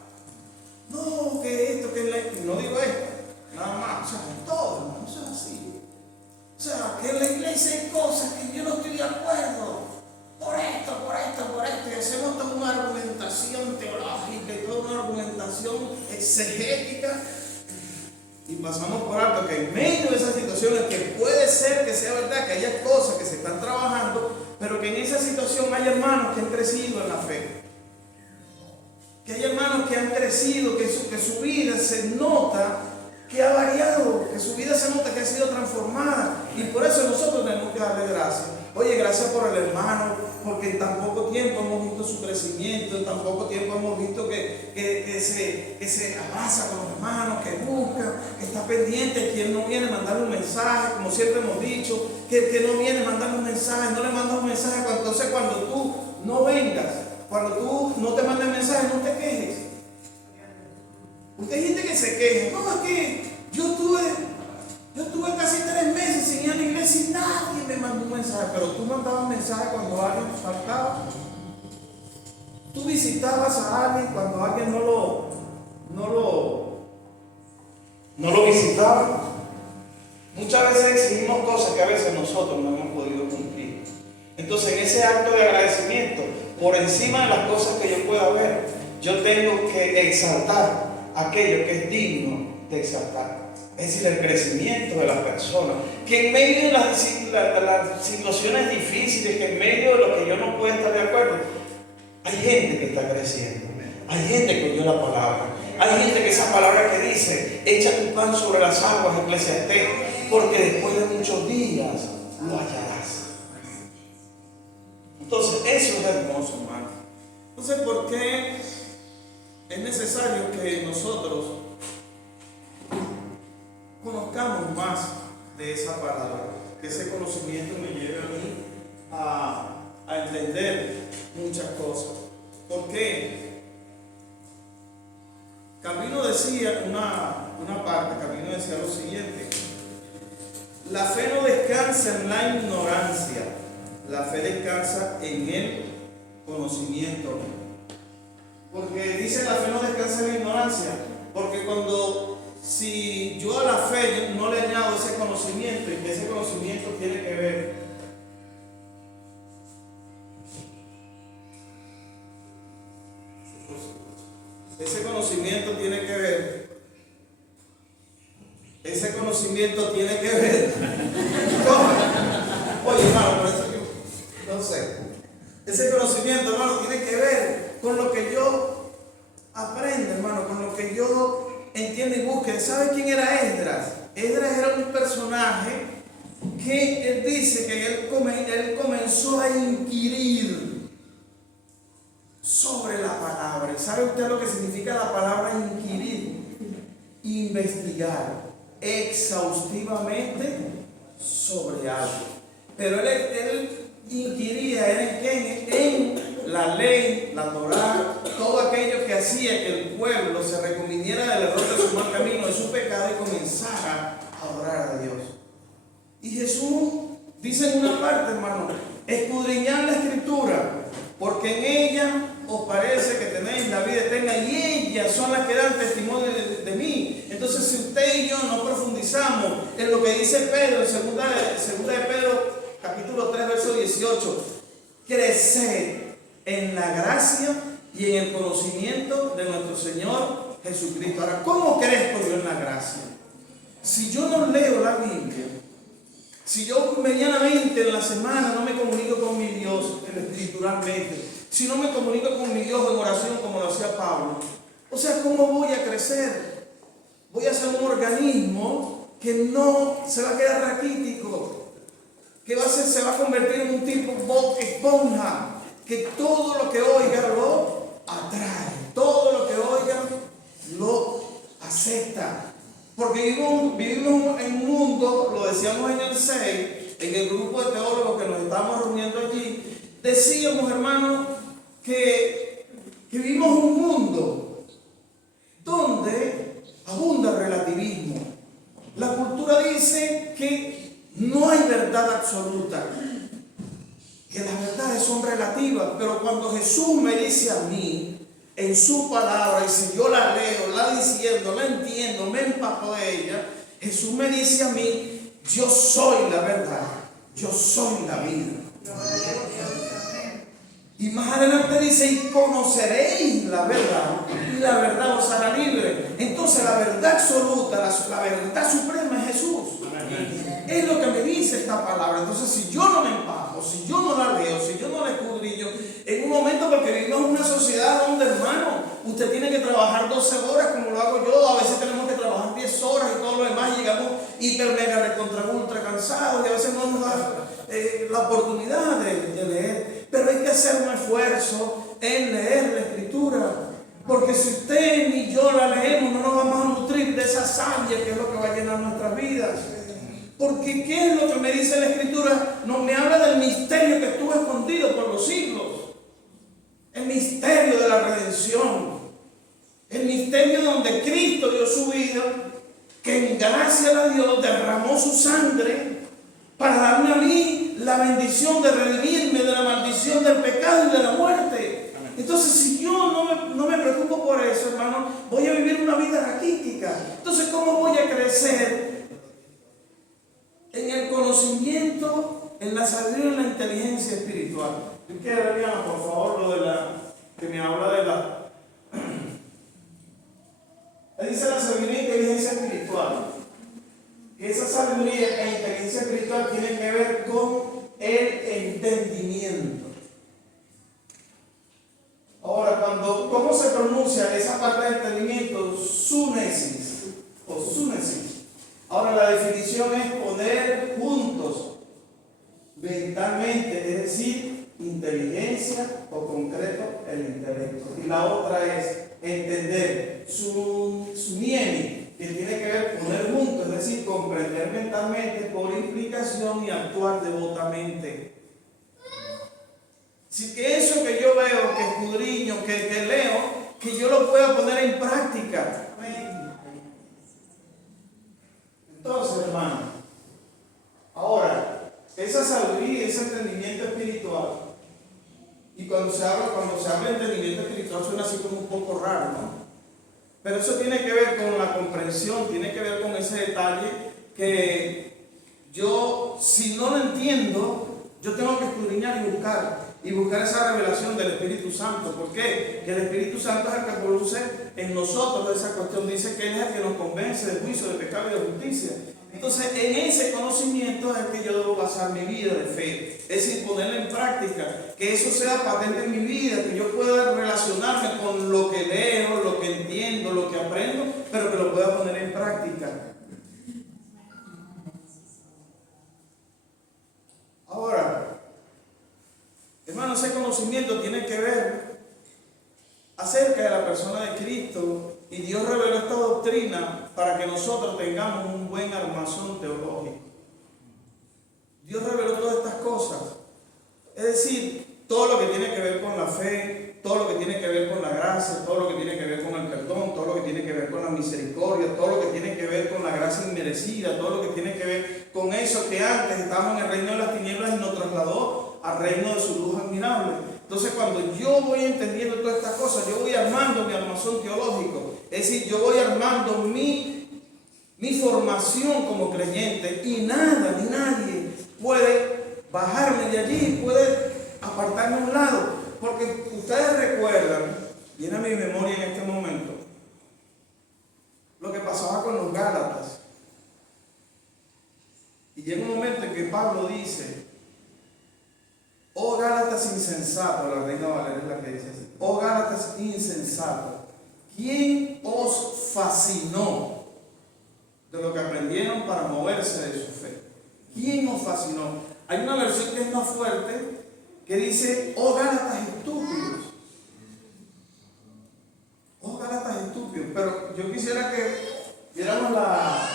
No, que esto, que no digo esto, nada más. O sea, en todo, hermano, eso es así. O sea, que en la iglesia hay cosas que yo no estoy de acuerdo. Por esto, y hacemos toda una argumentación teológica y toda una argumentación exegética. Y pasamos por alto que en medio de esas situaciones, que puede ser que sea verdad, que haya cosas que se están trabajando, pero que en esa situación hay hermanos que han crecido en la fe. Que hay hermanos que han crecido, que su vida se nota que ha variado, que su vida se nota que ha sido transformada. Y por eso nosotros tenemos que darle gracias. Oye, gracias por el hermano, porque en tan poco tiempo hemos visto su crecimiento, en tan poco tiempo hemos visto que se abraza con los hermanos, que busca, que está pendiente, quien no viene a mandarle un mensaje, como siempre hemos dicho, que no viene a mandarle un mensaje, no le manda un mensaje. Entonces cuando tú no vengas, cuando tú no te mandes mensaje, no te quejes. Porque hay gente que se queja. No, es que yo estuve casi 3 meses sin ir a la iglesia y nadie me mandó un mensaje. Pero tú mandabas mensaje cuando alguien faltaba. Tú visitabas a alguien cuando alguien no lo visitaba. Muchas veces exigimos cosas que a veces nosotros no hemos podido cumplir. Entonces, en ese acto de agradecimiento, por encima de las cosas que yo pueda ver, yo tengo que exaltar aquello que es digno de exaltar. Es decir, el crecimiento de la persona. Que en medio de las situaciones difíciles, que en medio de lo que yo no puedo estar de acuerdo, hay gente que está creciendo. Hay gente que oyó la palabra. Hay gente que esa palabra que dice, echa tu pan sobre las aguas, Eclesiastés, porque después de muchos días lo hallarás. Entonces, eso es hermoso, hermano. Entonces, ¿por qué es necesario que nosotros conozcamos más de esa palabra? Que ese conocimiento me lleve a mí a entender muchas cosas. ¿Por qué? Calvino decía una parte, Calvino decía lo siguiente: la fe no descansa en la ignorancia, la fe descansa en el conocimiento. Porque dice la fe no descansa en la ignorancia, porque si yo a la fe no le añado ese conocimiento, y que ese conocimiento tiene que ver oye, hermano, por eso que no sé, ese conocimiento, hermano, tiene que ver con lo que yo aprendo, hermano, con lo que yo entiendo y busque. ¿Sabe quién era Esdras? Esdras era un personaje que él dice que él comenzó a inquirir sobre la palabra. ¿Sabe usted lo que significa la palabra inquirir? Investigar exhaustivamente sobre algo. Pero él inquiría en la ley, la Torá, todo aquello que hacía que el pueblo se reconviniera del error de su mal camino, de su pecado, y comenzara a adorar a Dios. Y Jesús dice en una parte, hermano, escudriñad la Escritura, porque en ella os parece que tenéis la vida eterna, y ellas son las que dan testimonio de mí. Entonces, si usted y yo no profundizamos en lo que dice Pedro, en segunda de Pedro, capítulo 3, verso 18, creced en la gracia y en el conocimiento de nuestro Señor Jesucristo. Ahora, ¿cómo crezco yo en la gracia? Si yo no leo la Biblia, si yo medianamente en la semana no me comunico con mi Dios espiritualmente, si no me comunico con mi Dios en oración como lo hacía Pablo, o sea, ¿cómo voy a crecer? Voy a ser un organismo que no se va a quedar raquítico, que se va a convertir en un tipo esponja, que todo lo que oiga lo atrae, todo lo que oiga lo acepta. Porque vivimos en un mundo, lo decíamos en el 6, en el grupo de teólogos que nos estábamos reuniendo allí, decíamos, hermanos, que vivimos un mundo verdad absoluta, que las verdades son relativas, pero cuando Jesús me dice a mí, en su palabra, y si yo la leo, la diciendo, la entiendo, me empapo de ella, Jesús me dice a mí, yo soy la verdad, yo soy la vida. Y más adelante dice, y conoceréis la verdad, y la verdad os hará libre. Entonces la verdad absoluta, la verdad suprema es Jesús. Es lo que me dice esta palabra. Entonces si yo no me empapo, si yo no la leo, si yo no la escudriño, en un momento, porque vivimos en una sociedad donde, hermano, usted tiene que trabajar 12 horas como lo hago yo, a veces tenemos que trabajar 10 horas y todo lo demás, y llegamos hiper mega recontra ultra cansados y a veces no nos da la oportunidad de leer. Pero hay que hacer un esfuerzo en leer la Escritura, porque si usted ni yo la leemos, no nos vamos a nutrir de esa savia que es lo que va a llenar nuestras vidas. Porque ¿qué es lo que me dice la Escritura? No me habla del misterio que estuvo escondido por los siglos, el misterio de la redención, el misterio donde Cristo dio su vida, que en gracia a Dios derramó su sangre para darme a mí la bendición de redimirme de la maldición del pecado y de la muerte. Entonces, si yo no me preocupo por eso, hermano, voy a vivir una vida raquítica. Entonces, ¿cómo voy a crecer en el conocimiento, en la sabiduría y en la inteligencia espiritual? Yo quiero, Ariana, por favor, lo de que me habla de la... Dice la sabiduría e inteligencia espiritual. Esa sabiduría e inteligencia espiritual tiene que ver con el entendimiento. Ahora, ¿cómo se pronuncia esa parte del entendimiento? Sunesis o sunesis. Ahora, la definición es poner juntos mentalmente, es decir, inteligencia o concreto el intelecto. Y la otra es entender, suniemi, que tiene que ver poner juntos, es decir, comprender mentalmente por implicación y actuar devotamente. Así que eso que yo veo, que escudriño, que leo, que yo lo pueda poner en práctica. Entonces, hermano, ahora, esa sabiduría, ese entendimiento espiritual, y cuando se habla de entendimiento espiritual suena así como un poco raro, ¿no? Pero eso tiene que ver con la comprensión, tiene que ver con ese detalle que yo, si no lo entiendo, yo tengo que escudriñar y buscar esa revelación del Espíritu Santo. ¿Por qué? Que el Espíritu Santo es el que produce en nosotros esa cuestión. Dice que Él es el que nos convence del juicio, de pecado y de justicia. Entonces, en ese conocimiento es el que yo debo basar mi vida de fe. Es decir, ponerla en práctica, que eso sea patente en mi vida, que yo pueda relacionarme con lo que leo, lo que entiendo, lo que aprendo, pero que lo pueda poner en práctica. Ahora, hermano, ese conocimiento tiene que ver acerca de la persona de Cristo, y Dios reveló esta doctrina para que nosotros tengamos un buen armazón teológico. Dios reveló todas estas cosas, es decir, todo lo que tiene que ver con la fe, todo lo que tiene que ver con la gracia, todo lo que tiene que ver con el perdón, todo lo que tiene que ver con la misericordia, todo lo que tiene que ver con la gracia inmerecida, todo lo que tiene que ver con eso que antes estábamos en el reino de las tinieblas y nos trasladó al reino de su luz admirable. Entonces, cuando yo voy entendiendo todas estas cosas, yo voy armando mi armazón teológico, es decir, yo voy armando mi formación como creyente, y nada ni nadie puede bajarme de allí, puede apartarme a un lado, porque ustedes recuerdan, viene a mi memoria en este momento, lo que pasaba con los Gálatas. Y llega un momento en que Pablo dice: oh Gálatas insensatos, la Reina Valera es la que dice así, oh Gálatas insensatos, ¿quién os fascinó de lo que aprendieron para moverse de su fe? ¿Quién os fascinó? Hay una versión que es más fuerte, que dice: oh Gálatas estúpidos. Oh Gálatas estúpidos. Pero yo quisiera que viéramos la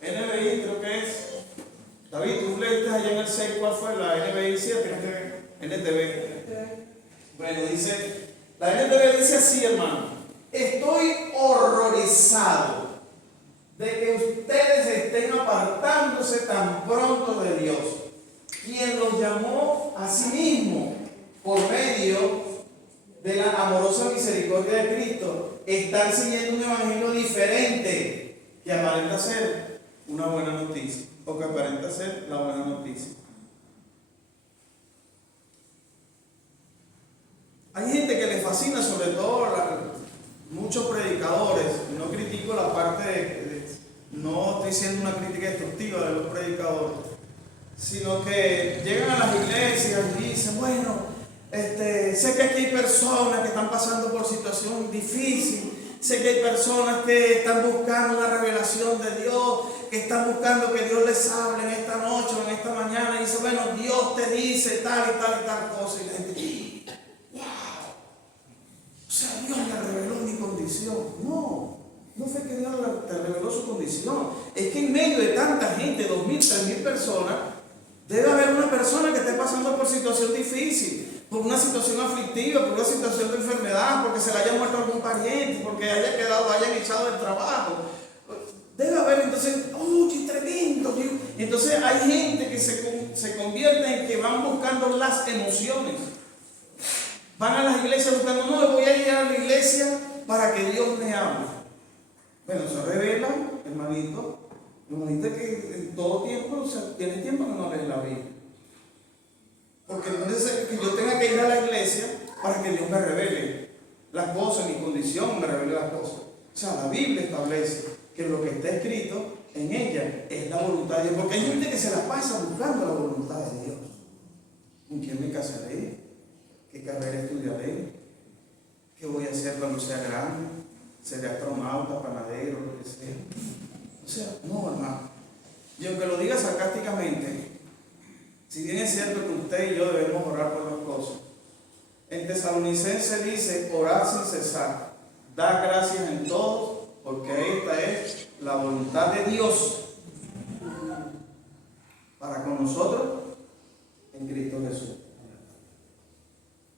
NBI, creo que es. David, tú leíste allá en el 6, ¿cuál fue? La NBI 7, NTV. Bueno, dice, la NTV dice así, hermano: estoy horrorizado de que ustedes estén apartándose tan pronto de Dios, quien los llamó a sí mismo por medio de la amorosa misericordia de Cristo, están siguiendo un evangelio diferente que aparenta ser una buena noticia, o que aparenta ser la buena noticia. Hay gente que le fascina, sobre todo muchos predicadores, no critico la parte no estoy siendo una crítica destructiva de los predicadores, sino que llegan a las iglesias y dicen, bueno, sé que aquí hay personas que están pasando por situación difícil, sé que hay personas que están buscando una revelación de Dios, que están buscando que Dios les hable en esta noche o en esta mañana, y dice, bueno, Dios te dice tal y tal y tal cosa, y la gente, wow, o sea, Dios le reveló mi condición. No fue que Dios te reveló su condición, es que en medio de tanta gente, 2.000, 3.000 personas, debe haber una persona que esté pasando por situación difícil, por una situación aflictiva, por una situación de enfermedad, porque se le haya muerto algún pariente, porque hayan echado del trabajo. Debe haber, entonces, ¡oh, qué tremendo! Entonces hay gente que se convierte en que van buscando las emociones. Van a las iglesias buscando, no, voy a ir a la iglesia para que Dios me hable. Bueno, se revela, hermanito, que en todo tiempo, o sea, tiene tiempo que no lees la Biblia. Porque no es que yo tenga que ir a la iglesia para que Dios me revele las cosas, mi condición me revele las cosas. O sea, la Biblia establece que lo que está escrito en ella es la voluntad de Dios. Porque hay gente que se la pasa buscando la voluntad de Dios. ¿Con quién me casaré? ¿Qué carrera estudiaré? ¿Qué voy a hacer cuando sea grande? ¿Seré astronauta, panadero, lo que sea? O sea, no, hermano. Y aunque lo diga sarcásticamente, si bien es cierto que usted y yo debemos orar por las cosas, en Tesalonicense dice, orar sin cesar, dar gracias en todo, porque esta es la voluntad de Dios para con nosotros en Cristo Jesús.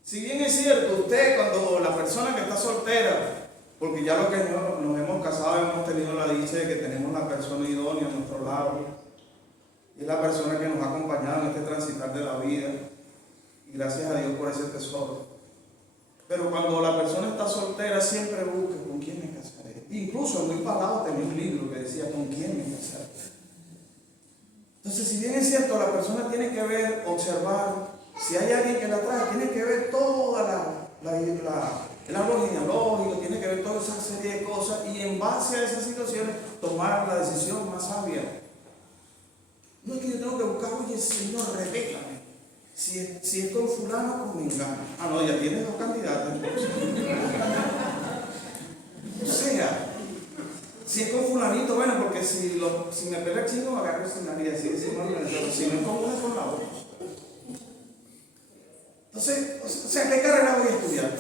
Si bien es cierto, usted cuando la persona que está soltera, porque ya lo que nos hemos casado hemos tenido la dicha de que tenemos una persona idónea a nuestro lado, y es la persona que nos ha acompañado en este transitar de la vida, y gracias a Dios por ese tesoro. Pero cuando la persona está soltera siempre busca con quién me casaré. Incluso en mi palabra tenía un libro que decía con quién me casaré. Entonces, si bien es cierto, la persona tiene que ver, observar, si hay alguien que la trae, tiene que ver toda el árbol genealógico, tiene que ver toda esa serie de cosas y en base a esas situaciones tomar la decisión más sabia. No es que yo tengo que buscar, oye, Señor, revélame. Si es con fulano o con mengano. Ah, no, ya tienes 2 candidatas. O sea, si es con fulanito, bueno, porque si me pega el chino, me agarro el cinaría. Si no es con una, es con la otra. Entonces, o sea, ¿qué carrera voy a estudiar?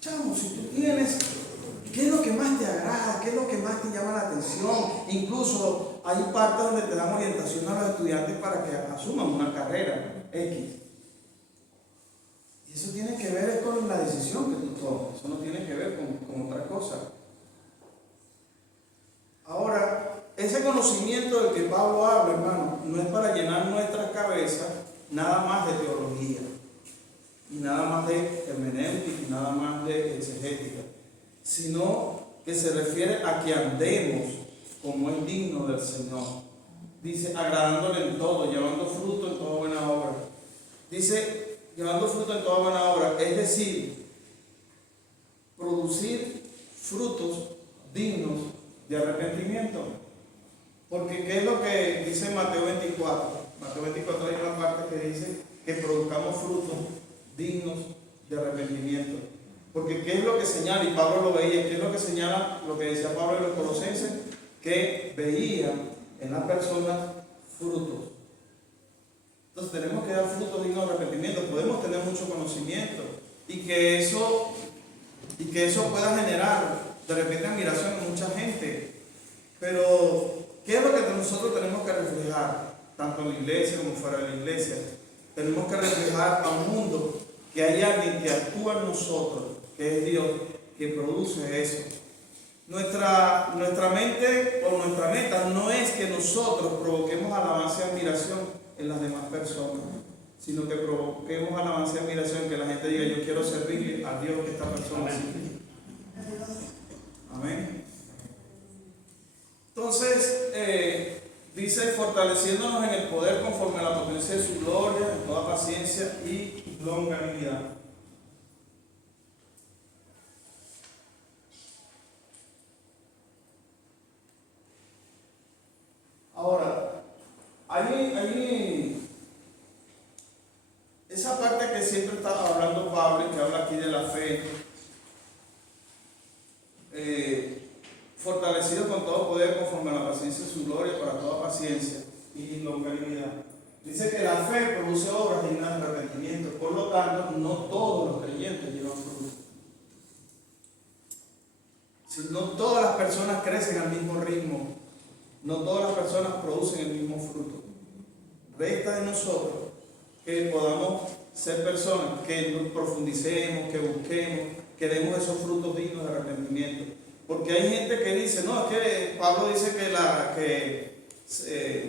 Chamo, si tú tienes, ¿qué es lo que más te agrada? ¿Qué es lo que más te llama la atención? Incluso hay partes donde te dan orientación a los estudiantes para que asuman una carrera X. Y eso tiene que ver con la decisión que tú tomas. Eso no tiene que ver con otra cosa. Ahora, ese conocimiento del que Pablo habla, hermano, no es para llenar nuestras cabezas nada más de teología, y nada más de hermenéutica, y nada más de exegética, sino que se refiere a que andemos como es digno del Señor. Dice, agradándole en todo, llevando fruto en toda buena obra. Dice, llevando fruto en toda buena obra, es decir, producir frutos dignos de arrepentimiento. Porque ¿qué es lo que dice Mateo 24? Mateo 24 hay una parte que dice que produzcamos frutos dignos de arrepentimiento. Porque ¿qué es lo que señala? Y Pablo lo veía. ¿Qué es lo que señala? Lo que decía Pablo en los Colosenses, que veía en las personas frutos. Entonces tenemos que dar frutos dignos de arrepentimiento. Podemos tener mucho conocimiento y que eso pueda generar de repente admiración en mucha gente. Pero ¿qué es lo que nosotros tenemos que reflejar? Tanto en la iglesia como fuera de la iglesia. Tenemos que reflejar a un mundo que hay alguien que actúa en nosotros, que es Dios, que produce eso. Nuestra mente o nuestra meta no es que nosotros provoquemos alabanza y admiración en las demás personas, sino que provoquemos alabanza y admiración, que la gente diga: yo quiero servirle a Dios que esta persona sirve. Amén. Entonces, dice: fortaleciéndonos en el poder conforme a la potencia de su gloria, en toda paciencia y longanimidad. Ahora, hay esa parte que siempre está hablando Pablo y que habla aquí de la fe, fortalecido con todo poder conforme a la paciencia de su gloria, para toda paciencia y longanimidad. Dice que la fe produce obras dignas de arrepentimiento, por lo tanto, no todos los creyentes llevan fruto. Si no todas las personas crecen al mismo ritmo, no todas las personas producen el mismo fruto. Resta de nosotros que podamos ser personas que nos profundicemos, que busquemos, que demos esos frutos dignos de arrepentimiento. Porque hay gente que dice: no, es que Pablo dice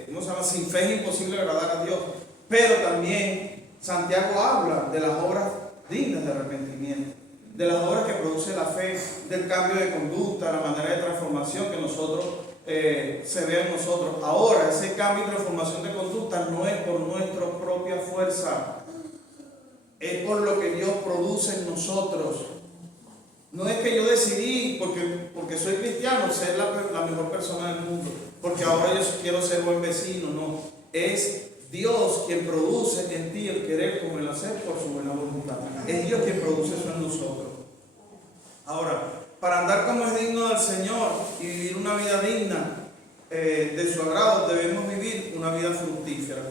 ¿cómo se llama? Sin fe es imposible agradar a Dios. Pero también Santiago habla de las obras dignas de arrepentimiento, de las obras que produce la fe, del cambio de conducta, la manera de transformación que nosotros se ve en nosotros. Ahora, ese cambio y transformación de conducta no es por nuestra propia fuerza, es por lo que Dios produce en nosotros. No es que yo decidí, porque soy cristiano, ser la mejor persona del mundo, porque ahora yo quiero ser buen vecino. No, es Dios quien produce en ti el querer como el hacer por su buena voluntad. Es Dios quien produce eso en nosotros. Ahora, para andar como es digno del Señor y vivir una vida digna de su agrado, debemos vivir una vida fructífera.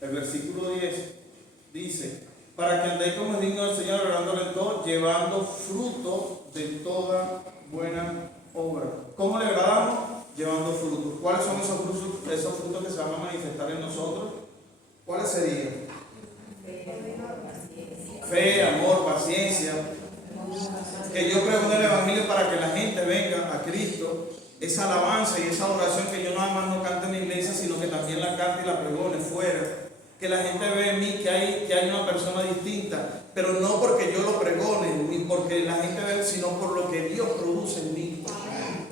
El versículo 10 dice: para que andéis como es digno del Señor, agradándole en todo, llevando fruto de toda buena obra. ¿Cómo le agradamos? Llevando frutos. ¿Cuáles son esos frutos que se van a manifestar en nosotros? ¿Cuáles serían? Fe, amor, paciencia. Que yo pregone el Evangelio para que la gente venga a Cristo. Esa alabanza y esa oración que yo nada más no cante en la iglesia, sino que también la cante y la pregone fuera. Que la gente ve en mí que hay una persona distinta, pero no porque yo lo pregone, ni porque la gente ve, sino por lo que Dios produce en mí.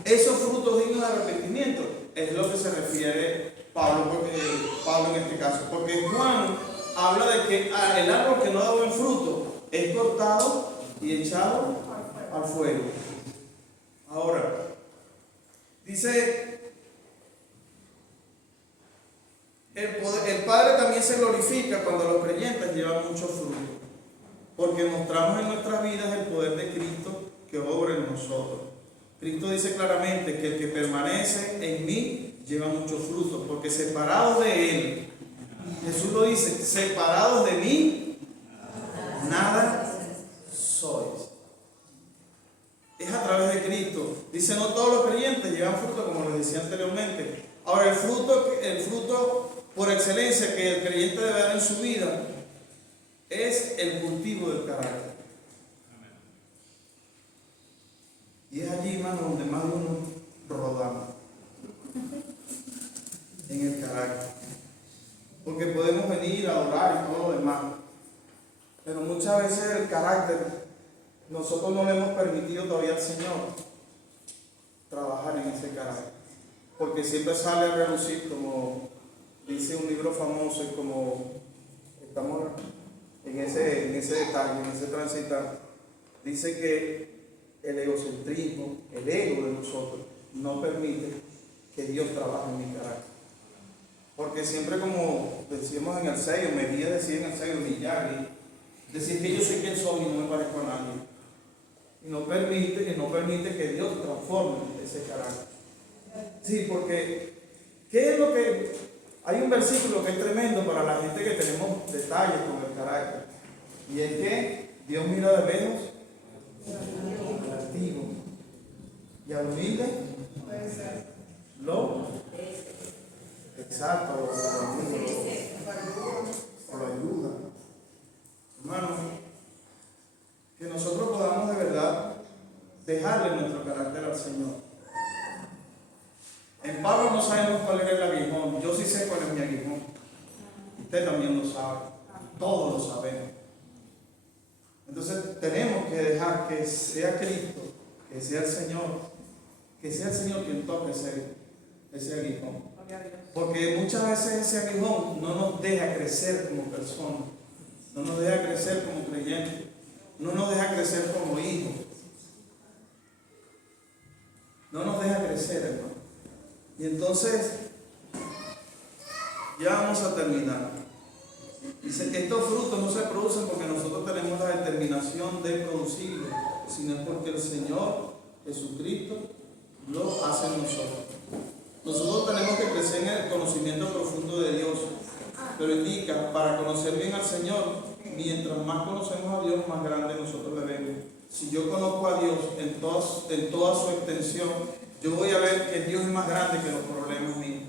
Esos frutos dignos de arrepentimiento es lo que se refiere Pablo en este caso. Porque Juan habla de que el árbol que no da buen fruto es cortado y echado al fuego. Ahora, dice: el Padre también se glorifica cuando los creyentes llevan mucho fruto, porque mostramos en nuestras vidas el poder de Cristo que obra en nosotros. Cristo dice claramente que el que permanece en mí lleva mucho fruto, porque separados de Él, Jesús lo dice: separados de mí, nada sois. Es a través de Cristo. Dice: no todos los creyentes llevan fruto, como les decía anteriormente. Ahora, el fruto por excelencia que el creyente debe dar en su vida es el cultivo del carácter. Y es allí, hermano, donde más uno rodamos, en el carácter. Porque podemos venir a orar y todo lo demás, pero muchas veces el carácter, nosotros no le hemos permitido todavía al Señor trabajar en ese carácter. Porque siempre sale a relucir, como dice un libro famoso, y como estamos en ese detalle, en ese transitar, dice que el egocentrismo, el ego de nosotros, no permite que Dios trabaje en mi carácter. Porque siempre, como decíamos en el sello, me guía decir en el sello, humillar, decir que yo soy quien soy y no me parezco a nadie. Y no permite que Dios transforme ese carácter. Sí, porque ¿qué es lo que...? Hay un versículo que es tremendo para la gente que tenemos detalles con el carácter. Y es que Dios mira de lejos al altivo y al humilde lo exalta o lo ayuda. Hermano, que nosotros podamos de verdad dejarle nuestro carácter al Señor. En Pablo no sabemos cuál era el aguijón. Yo sí sé cuál es mi aguijón. Usted también lo sabe. Todos lo sabemos. Entonces tenemos que dejar que sea Cristo, que sea el Señor quien toque ese aguijón. Porque muchas veces ese aguijón no nos deja crecer como personas, no nos deja crecer como creyentes, no nos deja crecer como hijos, no nos deja crecer, hermano. Y entonces, ya vamos a terminar. Dice que estos frutos no se producen porque nosotros tenemos la determinación de producirlos, sino es porque el Señor Jesucristo lo hace en nosotros. Nosotros tenemos que crecer en el conocimiento profundo de Dios, pero indica, para conocer bien al Señor, mientras más conocemos a Dios, más grande nosotros le vemos. Si yo conozco a Dios en toda su extensión, yo voy a ver que Dios es más grande que los problemas míos.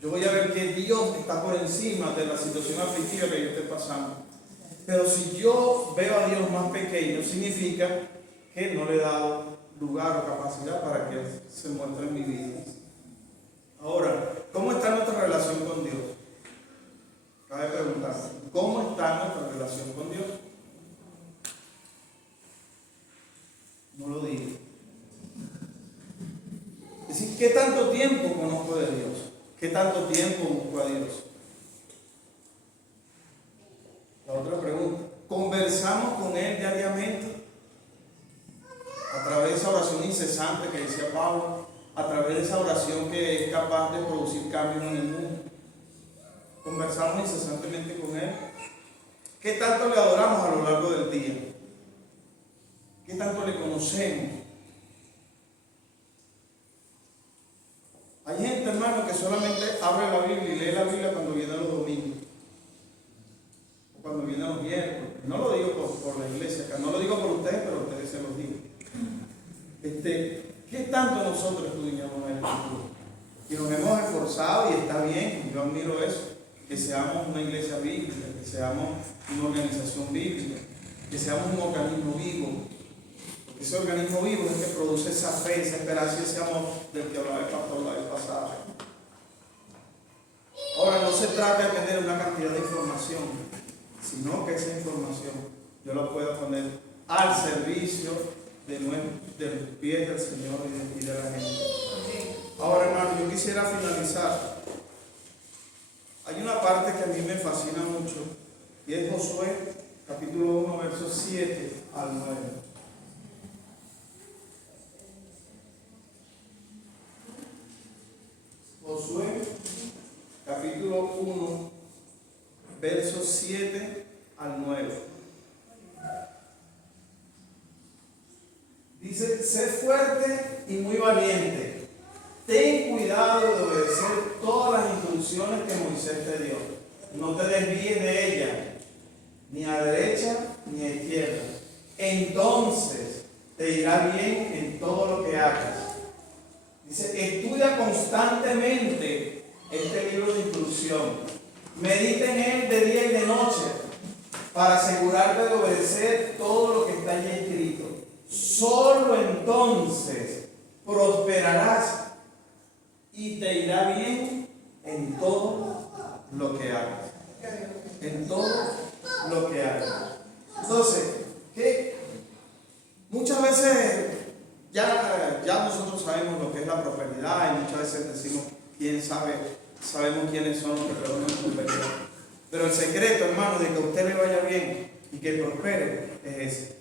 Yo voy a ver que Dios está por encima de la situación aflictiva que yo esté pasando. Pero si yo veo a Dios más pequeño, significa que no le he dado lugar o capacidad para que se muestre en mi vida. Ahora, ¿cómo está nuestra relación con Dios? Cabe preguntar, ¿cómo está nuestra relación con Dios? No lo digo. Es decir, ¿qué tanto tiempo conozco de Dios? ¿Qué tanto tiempo busco a Dios? La otra pregunta, ¿conversamos con Él diariamente? A través de esa oración incesante que decía Pablo, a través de esa oración que es capaz de producir cambios en el mundo. Conversamos incesantemente con Él. ¿Qué tanto le adoramos a lo largo del día? ¿Qué tanto le conocemos? Hay gente, hermano, que solamente abre la Biblia y lee la Biblia cuando vienen los domingos, o cuando vienen los miércoles. No lo digo por la iglesia acá, no lo digo por ustedes, pero ustedes se los digo. ¿Qué tanto nosotros estudiamos la Escritura? Y nos hemos esforzado, y está bien, yo admiro eso, que seamos una iglesia bíblica, que seamos una organización bíblica, que seamos un organismo vivo. Porque ese organismo vivo es el que produce esa fe, esa esperanza y ese amor del que hablaba el pastor la vez pasada. Ahora, no se trata de tener una cantidad de información, sino que esa información yo la pueda poner al servicio de los pies del Señor y de la gente. Ahora, hermano, yo quisiera finalizar. Hay una parte que a mí me fascina mucho y es Josué, capítulo 1, versos 7 al 9. Josué, capítulo 1, versos 7 al 9. Dice, sé fuerte y muy valiente. Ten cuidado de obedecer todas las instrucciones que Moisés te dio. No te desvíes de ellas, ni a derecha ni a izquierda. Entonces te irá bien en todo lo que hagas. Dice, estudia constantemente este libro de instrucción. Medita en él de día y de noche para asegurarte de obedecer todo lo que está allí escrito. Solo entonces prosperarás y te irá bien en todo lo que hagas. En todo lo que hagas. Entonces, ¿qué? Muchas veces ya nosotros sabemos lo que es la prosperidad y muchas veces decimos, quién sabe, sabemos quiénes son los que producen prosperidad. Pero el secreto, hermano, de que a usted le vaya bien y que prospere es ese.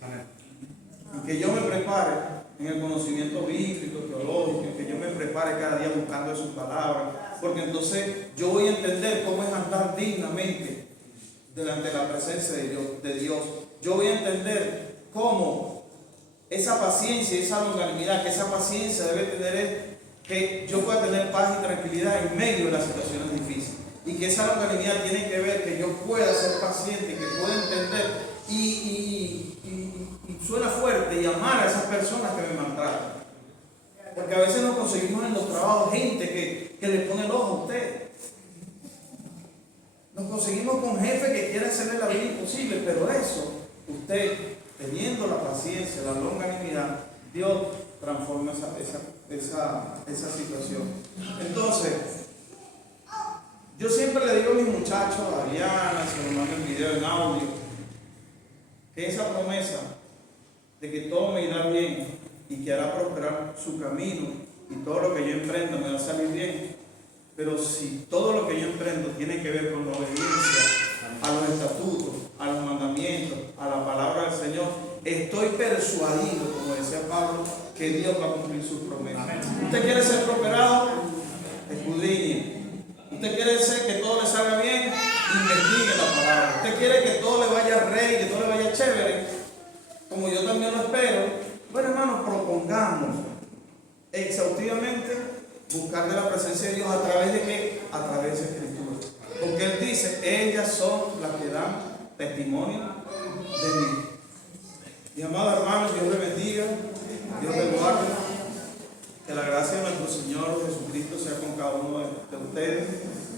Y que yo me prepare en el conocimiento bíblico, teológico, que yo me prepare cada día buscando sus palabras, porque entonces yo voy a entender cómo es andar dignamente delante de la presencia de Dios. Yo voy a entender cómo esa paciencia y esa longanimidad, que esa paciencia debe tener es que yo pueda tener paz y tranquilidad en medio de las situaciones difíciles. Y que esa longanimidad tiene que ver que yo pueda ser paciente, que pueda entender y suena fuerte y amar a esas personas que me maltratan. Porque a veces nos conseguimos en los trabajos gente que le pone el ojo a usted. Nos conseguimos con jefe que quiere hacerle la vida imposible, pero eso, usted, teniendo la paciencia, la longanimidad, Dios transforma esa situación. Entonces, yo siempre le digo a mis muchachos, a Ariana, se lo mando en video, en audio, que esa promesa de que todo me irá bien y que hará prosperar su camino y todo lo que yo emprenda me va a salir bien, pero si todo lo que yo emprendo tiene que ver con la obediencia a los estatutos, a los mandamientos, a la palabra del Señor, estoy persuadido, como decía Pablo, que Dios va a cumplir sus promesas. ¿Usted quiere ser prosperado? Escudriñe. ¿Usted quiere ser que todo le salga bien? Investigue la palabra. ¿Usted quiere que todo le vaya rey, que todo le vaya chévere? Como yo también lo espero. Bueno, hermanos, propongamos exhaustivamente buscar de la presencia de Dios a través de qué? A través de Escritura. Porque Él dice, ellas son las que dan testimonio de mí. Mi amado hermano, Dios le bendiga, Dios le guarde. Que la gracia de nuestro Señor Jesucristo sea con cada uno de ustedes.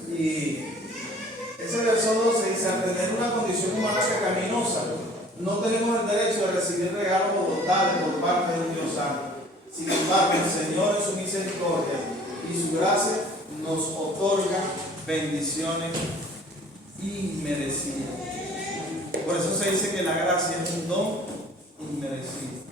Y ese verso 12 dice, al tener una condición humana pecaminosa, no tenemos el derecho de recibir regalos voluntarios por parte de un Dios santo. Sin embargo, el Señor en su misericordia y su gracia nos otorga bendiciones inmerecidas. Por eso se dice que la gracia es un don inmerecido.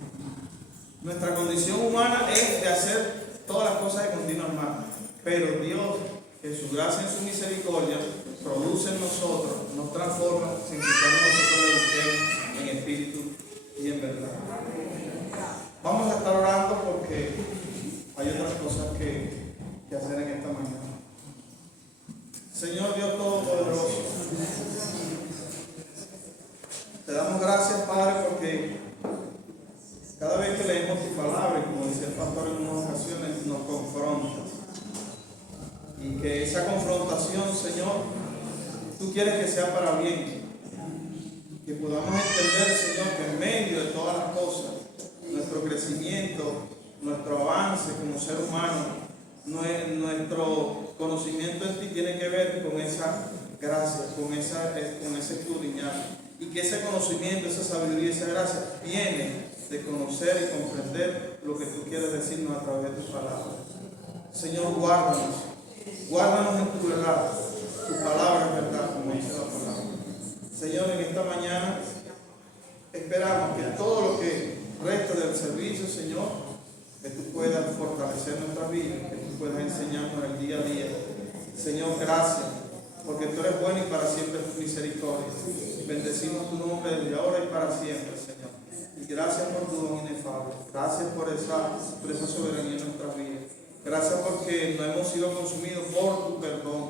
Nuestra condición humana es de hacer todas las cosas de continua hermano, pero Dios, en su gracia y en su misericordia, produce en nosotros, nos transforma, sin que nosotros le busquemos en espíritu y en verdad. Vamos a estar orando porque hay otras cosas que hacer en esta mañana. Señor Dios Todopoderoso, te damos gracias, Padre, porque cada vez que leemos tu palabra, y como decía el pastor en unas ocasiones, nos confrontas. Y que esa confrontación, Señor, tú quieres que sea para bien. Que podamos entender, Señor, que en medio de todas las cosas, nuestro crecimiento, nuestro avance como ser humano, nuestro conocimiento en ti tiene que ver con esa gracia, con ese escudriñar. Y que ese conocimiento, esa sabiduría, esa gracia viene de conocer y comprender lo que tú quieres decirnos a través de tus palabras. Señor, guárdanos en tu verdad. Tu palabra es verdad, como dice la palabra. Señor, en esta mañana esperamos que todo lo que resta del servicio, Señor, que tú puedas fortalecer nuestra vida, que tú puedas enseñarnos el día a día. Señor, gracias, porque tú eres bueno y para siempre tu misericordia. Bendecimos tu nombre desde ahora y para siempre, Señor. Y gracias por tu don inefable. Gracias por esa soberanía en nuestras vidas. Gracias porque no hemos sido consumidos por tu perdón.